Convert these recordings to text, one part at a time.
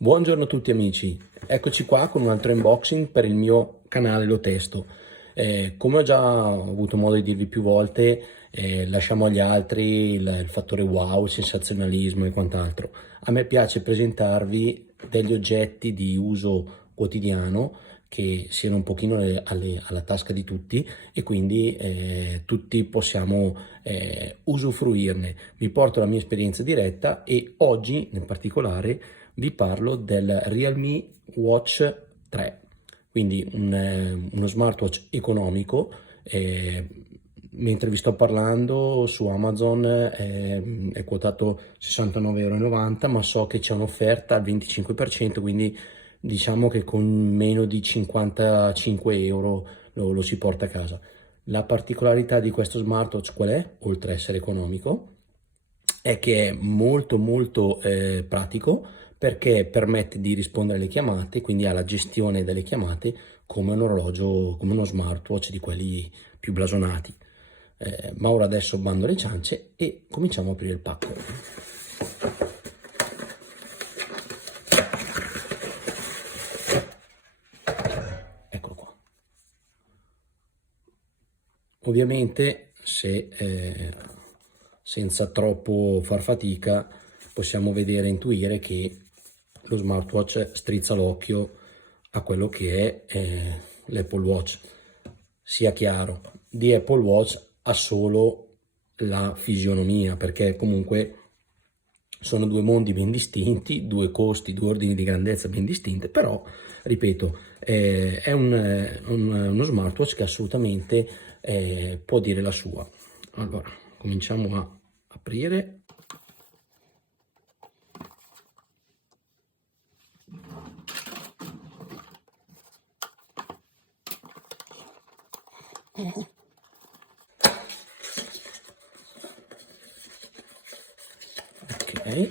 Buongiorno a tutti amici, eccoci qua con un altro unboxing per il mio canale Lo Testo. Come ho già avuto modo di dirvi più volte, lasciamo agli altri il fattore wow, il sensazionalismo e quant'altro. A me piace presentarvi degli oggetti di uso quotidiano che siano un pochino alla tasca di tutti e quindi tutti possiamo usufruirne. Vi porto la mia esperienza diretta e oggi in particolare vi parlo del Realme Watch 3, quindi uno smartwatch economico. Mentre vi sto parlando su Amazon è quotato 69,90 €, ma so che c'è un'offerta al 25%, quindi diciamo che con meno di 55 € lo si porta a casa. La particolarità di questo smartwatch qual è? Oltre a essere economico, è che è molto pratico, perché permette di rispondere alle chiamate, quindi ha la gestione delle chiamate come un orologio, come uno smartwatch di quelli più blasonati. Ma ora adesso bando le ciance e cominciamo a aprire il pacco. Eccolo qua. Ovviamente senza troppo far fatica possiamo vedere e intuire che lo smartwatch strizza l'occhio a quello che è l'Apple Watch. Sia chiaro, di Apple Watch ha solo la fisionomia, perché comunque sono due mondi ben distinti, due costi, due ordini di grandezza ben distinte, però, ripeto, è uno smartwatch che assolutamente può dire la sua. Allora, cominciamo a aprire. Ok,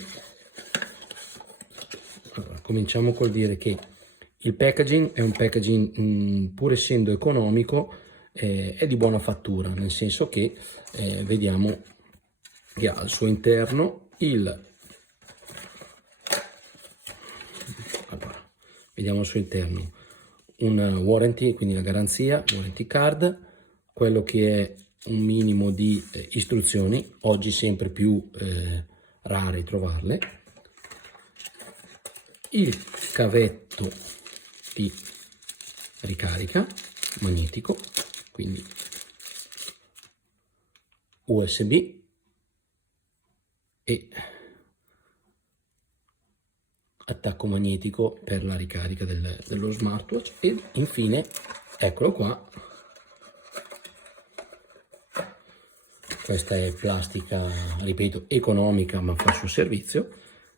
allora, cominciamo col dire che il packaging è un packaging, pur essendo economico, è di buona fattura, nel senso che vediamo che ha al suo interno allora, vediamo al suo interno un warranty, quindi la garanzia, warranty card, quello che è un minimo di istruzioni, oggi sempre più rare trovarle, il cavetto di ricarica magnetico, quindi USB, e attacco magnetico per la ricarica dello smartwatch, e infine eccolo qua. Questa è plastica, ripeto, economica, ma fa il suo servizio,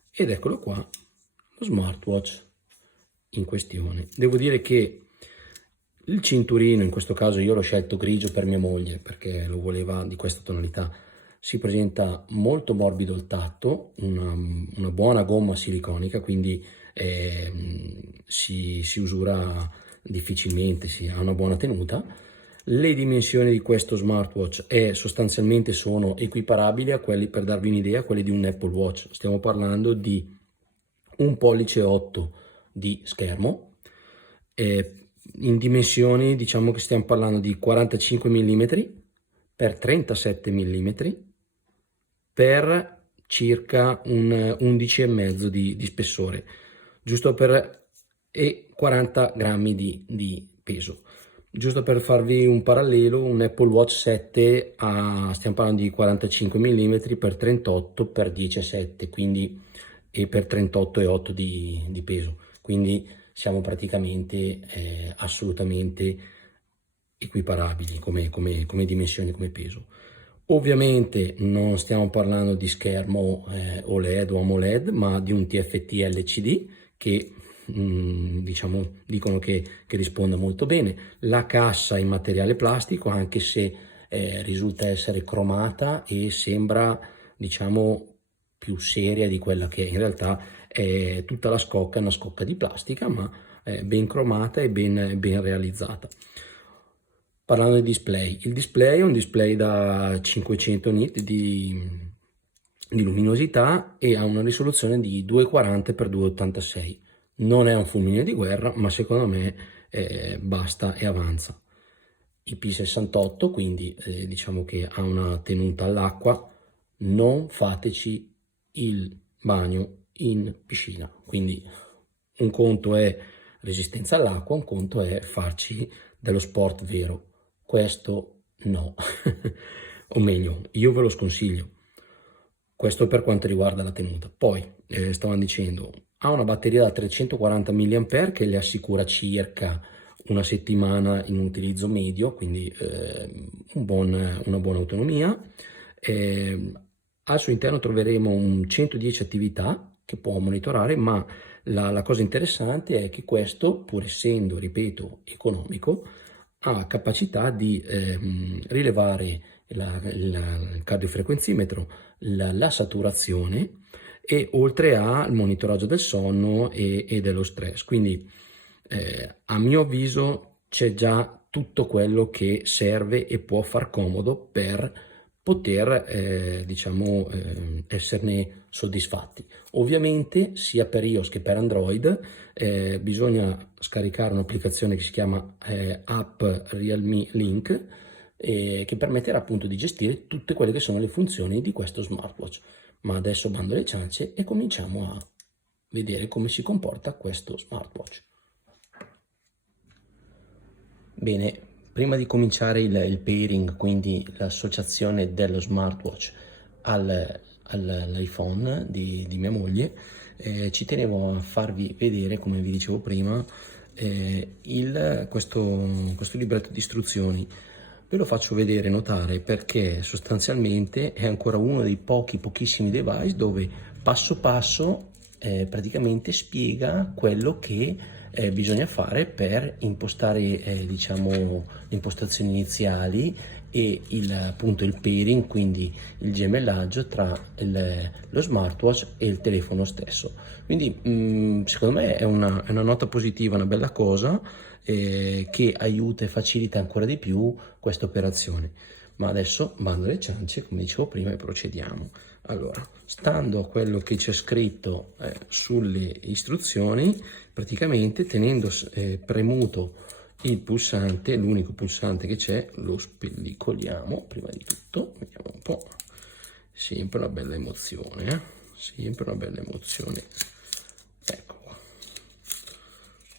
ed eccolo qua lo smartwatch in questione. Devo dire che il cinturino, in questo caso io l'ho scelto grigio per mia moglie perché lo voleva di questa tonalità, si presenta molto morbido al tatto, una buona gomma siliconica, quindi si usura difficilmente, ha una buona tenuta. Le dimensioni di questo smartwatch sostanzialmente sono equiparabili a quelli, per darvi un'idea, a quelli di un Apple Watch. Stiamo parlando di 1,8 pollici di schermo, in dimensioni diciamo che stiamo parlando di 45 mm per 37 mm per circa un 11,5 di spessore, giusto per, e 40 grammi di peso. Giusto per farvi un parallelo, un Apple Watch 7 stiamo parlando di 45 mm per 38 per 10,7, quindi, e per 38,8 di peso, quindi siamo praticamente assolutamente equiparabili come dimensioni, come peso. Ovviamente non stiamo parlando di schermo OLED o AMOLED, ma di un TFT LCD che diciamo dicono che risponda molto bene. La cassa in materiale plastico, anche se risulta essere cromata e sembra, diciamo, più seria di quella che in realtà è. Tutta la scocca è una scocca di plastica, ma ben cromata e ben realizzata. Parlando di display, il display è un display da 500 nit di luminosità e ha una risoluzione di 240x286. Non è un fulmine di guerra, ma secondo me basta e avanza. IP68, quindi diciamo che ha una tenuta all'acqua. Non fateci il bagno in piscina, quindi un conto è resistenza all'acqua, un conto è farci dello sport vero. Questo no, o meglio, io ve lo sconsiglio. Questo per quanto riguarda la tenuta. Poi, stavano dicendo, ha una batteria da 340 mAh che le assicura circa una settimana in utilizzo medio, quindi una buona autonomia. Al suo interno troveremo un 110 attività che può monitorare, ma la cosa interessante è che questo, pur essendo, ripeto, economico, ha capacità di rilevare il cardiofrequenzimetro, la saturazione e oltre al monitoraggio del sonno e dello stress. Quindi a mio avviso c'è già tutto quello che serve e può far comodo per poter diciamo esserne soddisfatti. Ovviamente sia per iOS che per Android bisogna scaricare un'applicazione che si chiama App Realme Link che permetterà appunto di gestire tutte quelle che sono le funzioni di questo smartwatch. Ma adesso bando le ciance e cominciamo a vedere come si comporta questo smartwatch. Bene, prima di cominciare il pairing, quindi l'associazione dello smartwatch all'iPhone di mia moglie, ci tenevo a farvi vedere, come vi dicevo prima, questo libretto di istruzioni. Ve lo faccio vedere, notare, perché sostanzialmente è ancora uno dei pochissimi device dove passo passo praticamente spiega quello che bisogna fare per impostare diciamo le impostazioni iniziali e appunto il pairing, quindi il gemellaggio tra lo smartwatch e il telefono stesso. Quindi secondo me è una nota positiva, una bella cosa che aiuta e facilita ancora di più questa operazione. Ma adesso bando le ciance, come dicevo prima, e procediamo. Allora, stando a quello che c'è scritto sulle istruzioni, praticamente tenendo premuto il pulsante, l'unico pulsante che c'è, lo spellicoliamo prima di tutto, vediamo un po', sempre una bella emozione, sempre una bella emozione, ecco qua.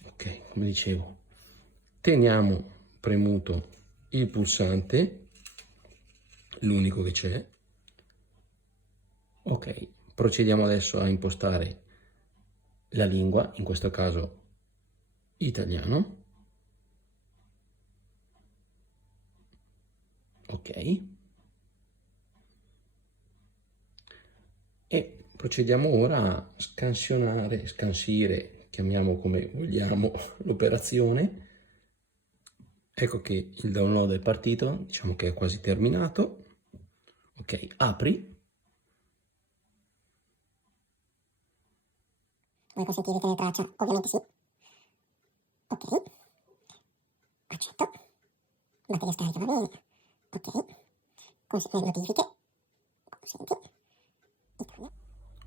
Ok, come dicevo, teniamo premuto il pulsante, l'unico che c'è. Ok, procediamo adesso a impostare la lingua, in questo caso italiano. Ok. E procediamo ora a scansire, chiamiamo come vogliamo l'operazione. Ecco che il download è partito, diciamo che è quasi terminato. Ok, apri. Vuoi consentire di tenere traccia? Ovviamente sì. Ok. Accetto. Batteria scarica va bene. Ok. Notifiche. Consenti. Italia.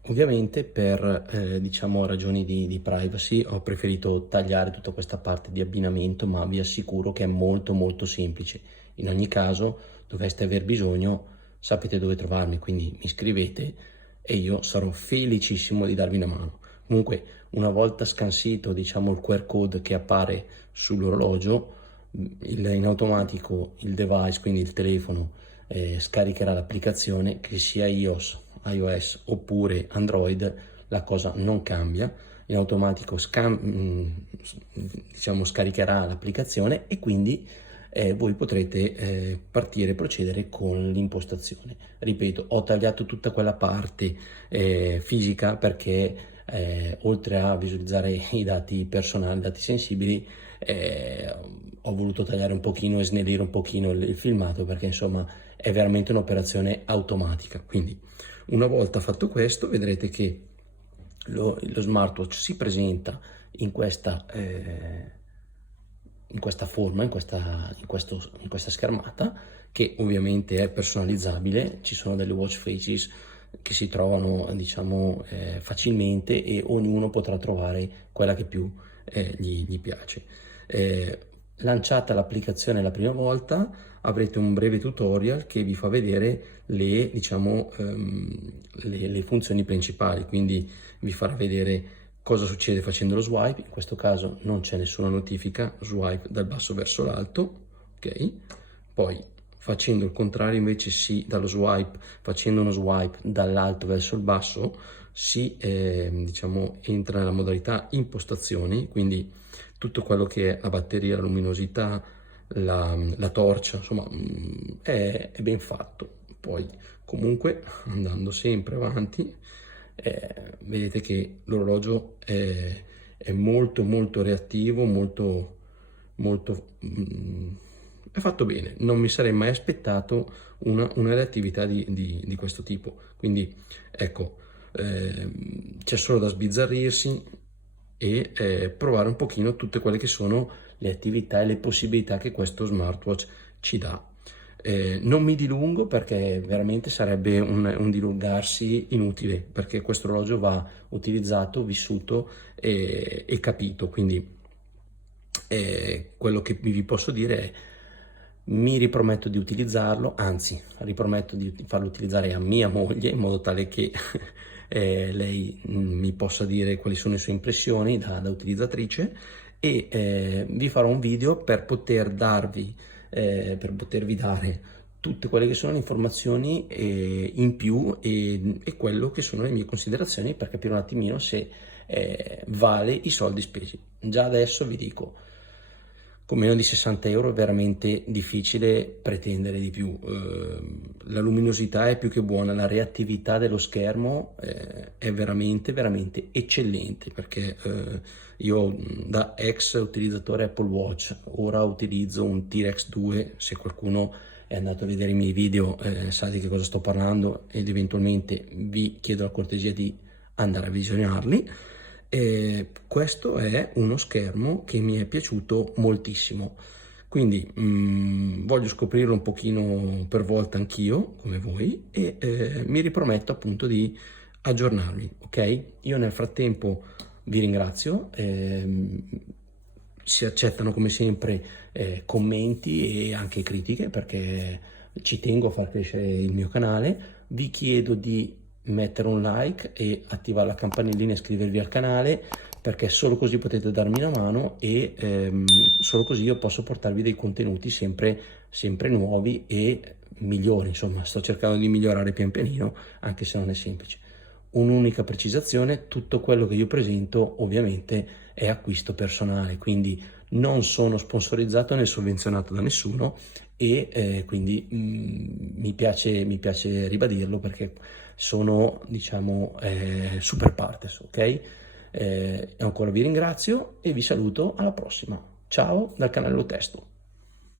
Ovviamente per diciamo ragioni di privacy ho preferito tagliare tutta questa parte di abbinamento, ma vi assicuro che è molto semplice. In ogni caso doveste aver bisogno, sapete dove trovarmi, quindi mi scrivete e io sarò felicissimo di darvi una mano. Comunque, una volta scansito diciamo il QR code che appare sull'orologio, in automatico il device, quindi il telefono, scaricherà l'applicazione, che sia iOS oppure Android, la cosa non cambia. In automatico diciamo, scaricherà l'applicazione e quindi voi potrete partire e procedere con l'impostazione. Ripeto, ho tagliato tutta quella parte fisica perché oltre a visualizzare i dati personali, i dati sensibili, ho voluto tagliare un pochino e snellire un pochino il filmato, perché insomma è veramente un'operazione automatica. Quindi una volta fatto questo vedrete che lo smartwatch si presenta in questa forma, in questa schermata, che ovviamente è personalizzabile. Ci sono delle watch faces che si trovano, diciamo, facilmente, e ognuno potrà trovare quella che più gli piace. Lanciata l'applicazione la prima volta, avrete un breve tutorial che vi fa vedere le, diciamo, le funzioni principali, quindi vi farà vedere cosa succede facendo lo swipe. In questo caso non c'è nessuna notifica, swipe dal basso verso l'alto, ok? Poi facendo il contrario invece dallo swipe, facendo uno swipe dall'alto verso il basso, si diciamo, entra nella modalità impostazioni, quindi tutto quello che è la batteria, la luminosità, la torcia, insomma, è ben fatto. Poi comunque andando sempre avanti, vedete che l'orologio è molto reattivo, molto è fatto bene. Non mi sarei mai aspettato una reattività di questo tipo, quindi ecco, c'è solo da sbizzarrirsi e provare un pochino tutte quelle che sono le attività e le possibilità che questo smartwatch ci dà. Non mi dilungo perché veramente sarebbe un dilungarsi inutile, perché questo orologio va utilizzato, vissuto e capito, quindi quello che vi posso dire è: mi riprometto di utilizzarlo, anzi riprometto di farlo utilizzare a mia moglie in modo tale che lei mi possa dire quali sono le sue impressioni da utilizzatrice, e vi farò un video per potervi dare tutte quelle che sono le informazioni in più e quello che sono le mie considerazioni per capire un attimino se vale i soldi spesi. Già adesso vi dico, con meno di 60 euro è veramente difficile pretendere di più. La luminosità è più che buona, la reattività dello schermo è veramente eccellente, perché io da ex utilizzatore Apple Watch ora utilizzo un T-Rex 2. Se qualcuno è andato a vedere i miei video sa di che cosa sto parlando, ed eventualmente vi chiedo la cortesia di andare a visionarli. Questo è uno schermo che mi è piaciuto moltissimo, quindi voglio scoprirlo un pochino per volta anch'io come voi, e mi riprometto appunto di aggiornarmi, ok? Io nel frattempo vi ringrazio, si accettano come sempre commenti e anche critiche, perché ci tengo a far crescere il mio canale. Vi chiedo di mettere un like e attivare la campanellina e iscrivervi al canale, perché solo così potete darmi una mano e solo così io posso portarvi dei contenuti sempre nuovi e migliori. Insomma, sto cercando di migliorare pian pianino, anche se non è semplice. Un'unica precisazione: tutto quello che io presento ovviamente è acquisto personale, quindi non sono sponsorizzato né sovvenzionato da nessuno, e quindi mi piace ribadirlo, perché sono, diciamo, super partes, ok? Ancora vi ringrazio e vi saluto, alla prossima. Ciao dal canale Lo Testo.